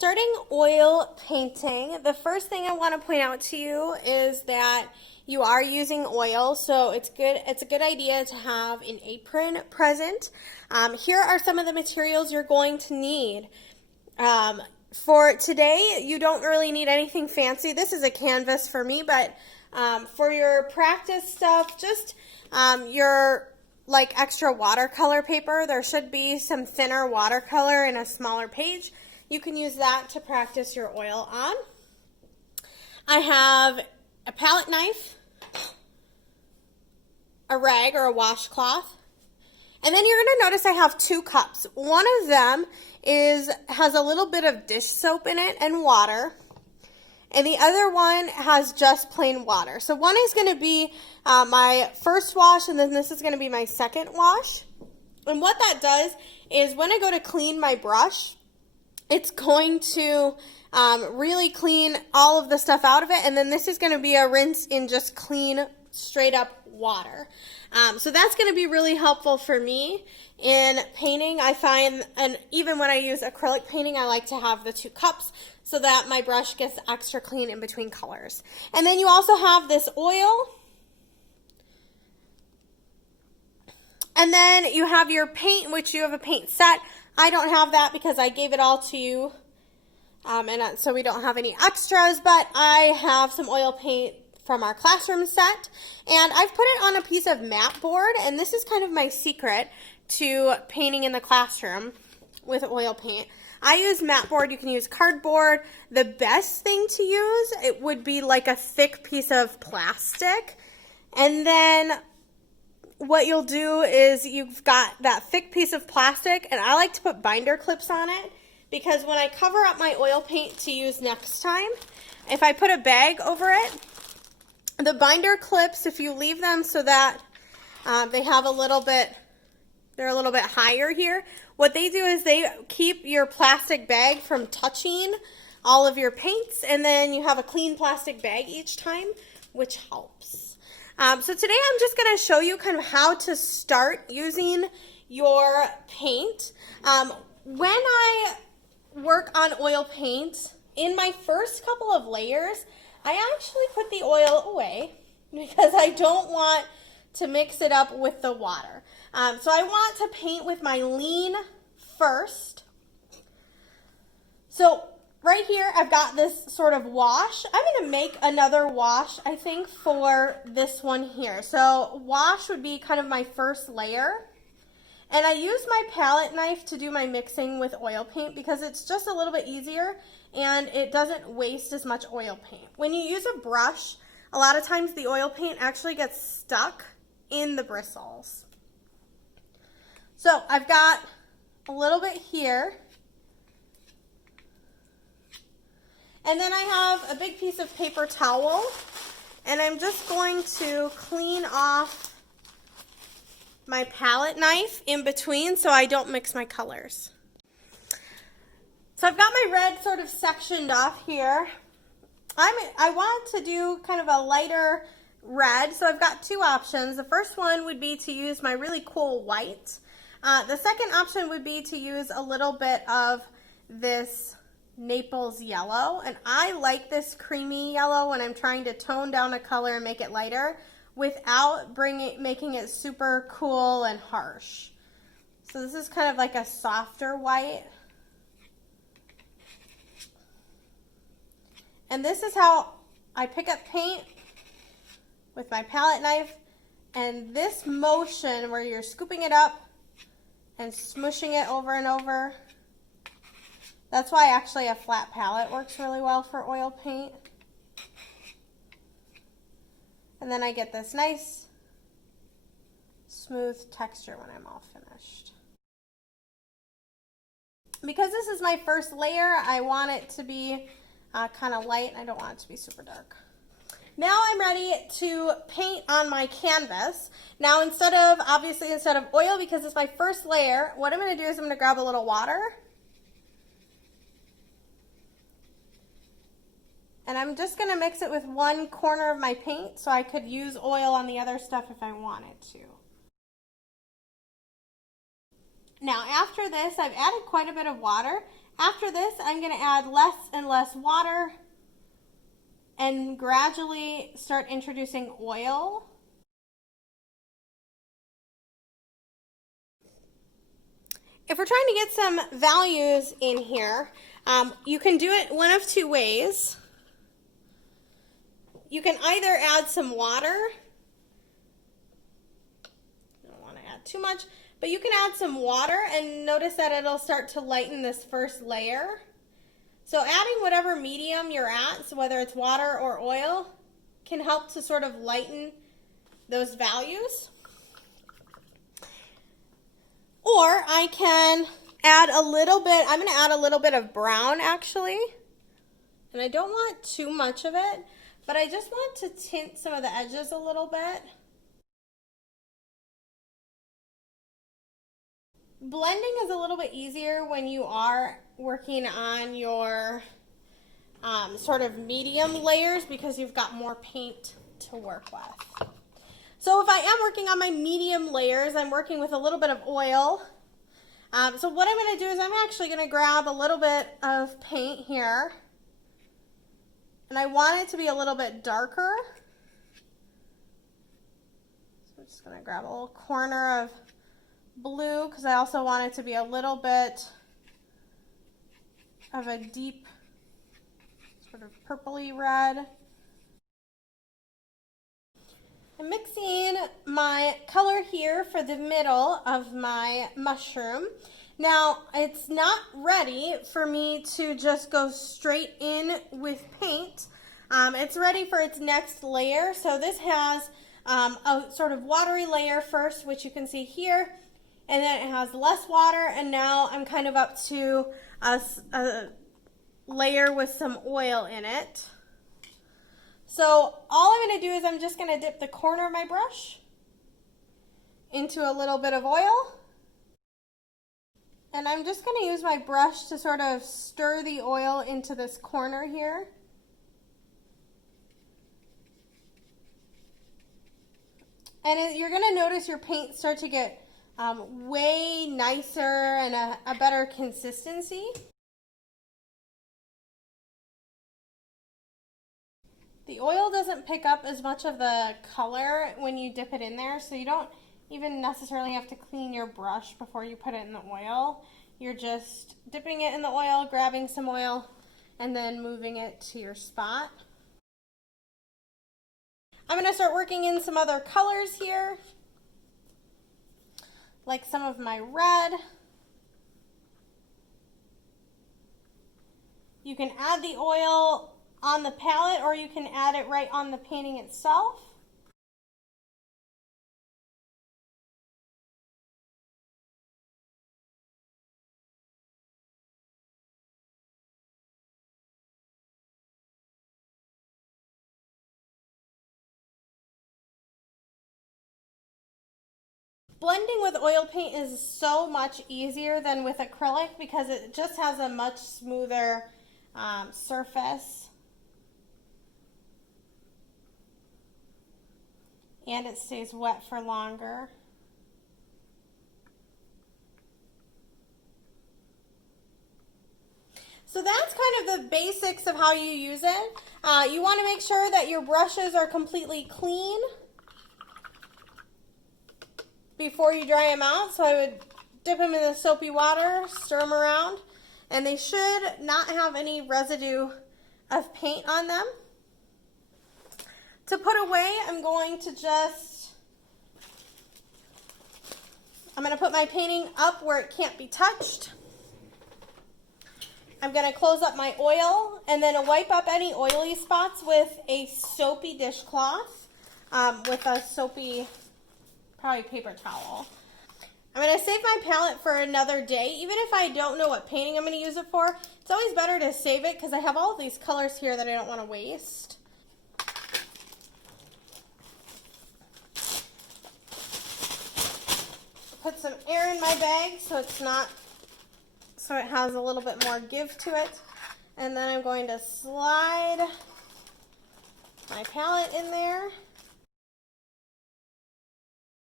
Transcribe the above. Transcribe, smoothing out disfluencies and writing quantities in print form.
Starting oil painting, the first thing I want to point out to you is that you are using oil, so it's a good idea to have an apron present. Here are some of the materials you're going to need. For today, you don't really need anything fancy. This is a canvas for me, but for your practice stuff, just your extra watercolor paper. There should be some thinner watercolor in a smaller page. You can use that to practice your oil on. I have a palette knife, a rag or a washcloth, and then you're going to notice I have 2 cups. One of them has a little bit of dish soap in it and water, and the other one has just plain water. So one is going to be my first wash, and then this is going to be my second wash. And what that does is when I go to clean my brush, it's going to really clean all of the stuff out of it, and then this is going to be a rinse in just clean, straight up water. So that's going to be really helpful for me in painting. I find, and even when I use acrylic painting, I like to have the 2 cups so that my brush gets extra clean in between colors. And then you also have this oil. And then you have your paint, which you have a paint set. I don't have that because I gave it all to you, and so we don't have any extras, but I have some oil paint from our classroom set, and I've put it on a piece of mat board, and this is kind of my secret to painting in the classroom with oil paint. I use mat board. You can use cardboard. The best thing to use, it would be like a thick piece of plastic, and then what you'll do is you've got that thick piece of plastic, and I like to put binder clips on it because when I cover up my oil paint to use next time, if I put a bag over it, the binder clips, if you leave them so that they have they're a little bit higher here, what they do is they keep your plastic bag from touching all of your paints, and then you have a clean plastic bag each time, which helps. So today I'm just going to show you kind of how to start using your paint. When I work on oil paint, in my first couple of layers, I actually put the oil away because I don't want to mix it up with the water. So I want to paint with my lean first. So right here, I've got this sort of wash. I'm going to make another wash, I think, for this one here. So wash would be kind of my first layer. And I use my palette knife to do my mixing with oil paint because it's just a little bit easier and it doesn't waste as much oil paint. When you use a brush, a lot of times the oil paint actually gets stuck in the bristles. So I've got a little bit here. And then I have a big piece of paper towel, and I'm just going to clean off my palette knife in between so I don't mix my colors. So I've got my red sort of sectioned off here. I want to do kind of a lighter red, so I've got 2 options. The first one would be to use my really cool white. The second option would be to use a little bit of this Naples yellow, and I like this creamy yellow when I'm trying to tone down a color and make it lighter without making it super cool and harsh. So this is kind of like a softer white. And this is how I pick up paint with my palette knife, and this motion where you're scooping it up and smushing it over and over. That's why actually a flat palette works really well for oil paint. And then I get this nice, smooth texture when I'm all finished. Because this is my first layer, I want it to be kind of light. I don't want it to be super dark. Now I'm ready to paint on my canvas. Now instead of oil, because it's my first layer, what I'm going to do is I'm going to grab a little water. And I'm just going to mix it with one corner of my paint so I could use oil on the other stuff if I wanted to. Now after this, I've added quite a bit of water. After this, I'm going to add less and less water and gradually start introducing oil. If we're trying to get some values in here, you can do it one of two ways. You can either add some water. I don't want to add too much, but you can add some water and notice that it'll start to lighten this first layer. So adding whatever medium you're at, so whether it's water or oil, can help to sort of lighten those values. Or I can add a little bit, I'm going to add a little bit of brown actually. And I don't want too much of it, but I just want to tint some of the edges a little bit. Blending is a little bit easier when you are working on your sort of medium layers because you've got more paint to work with. So if I am working on my medium layers, I'm working with a little bit of oil. So what I'm going to do is I'm actually going to grab a little bit of paint here. And I want it to be a little bit darker. So I'm just going to grab a little corner of blue because I also want it to be a little bit of a deep sort of purpley red. I'm mixing my color here for the middle of my mushroom. Now, it's not ready for me to just go straight in with paint. It's ready for its next layer. So this has a sort of watery layer first, which you can see here. And then it has less water, and now I'm kind of up to a layer with some oil in it. So all I'm going to do is I'm just going to dip the corner of my brush into a little bit of oil. And I'm just going to use my brush to sort of stir the oil into this corner here. And you're going to notice your paint start to get way nicer and a better consistency. The oil doesn't pick up as much of the color when you dip it in there, so you don't even necessarily have to clean your brush before you put it in the oil. You're just dipping it in the oil, grabbing some oil, and then moving it to your spot. I'm going to start working in some other colors here, like some of my red. You can add the oil on the palette or you can add it right on the painting itself. Blending with oil paint is so much easier than with acrylic because it just has a much smoother surface. And it stays wet for longer. So that's kind of the basics of how you use it. You want to make sure that your brushes are completely clean before you dry them out. So I would dip them in the soapy water, stir them around, and they should not have any residue of paint on them. To put away, I'm going to put my painting up where it can't be touched. I'm going to close up my oil and then wipe up any oily spots with a soapy dishcloth, with a soapy, probably paper towel. I'm going to save my palette for another day. Even if I don't know what painting I'm going to use it for, it's always better to save it because I have all these colors here that I don't want to waste. Put some air in my bag so it has a little bit more give to it. And then I'm going to slide my palette in there.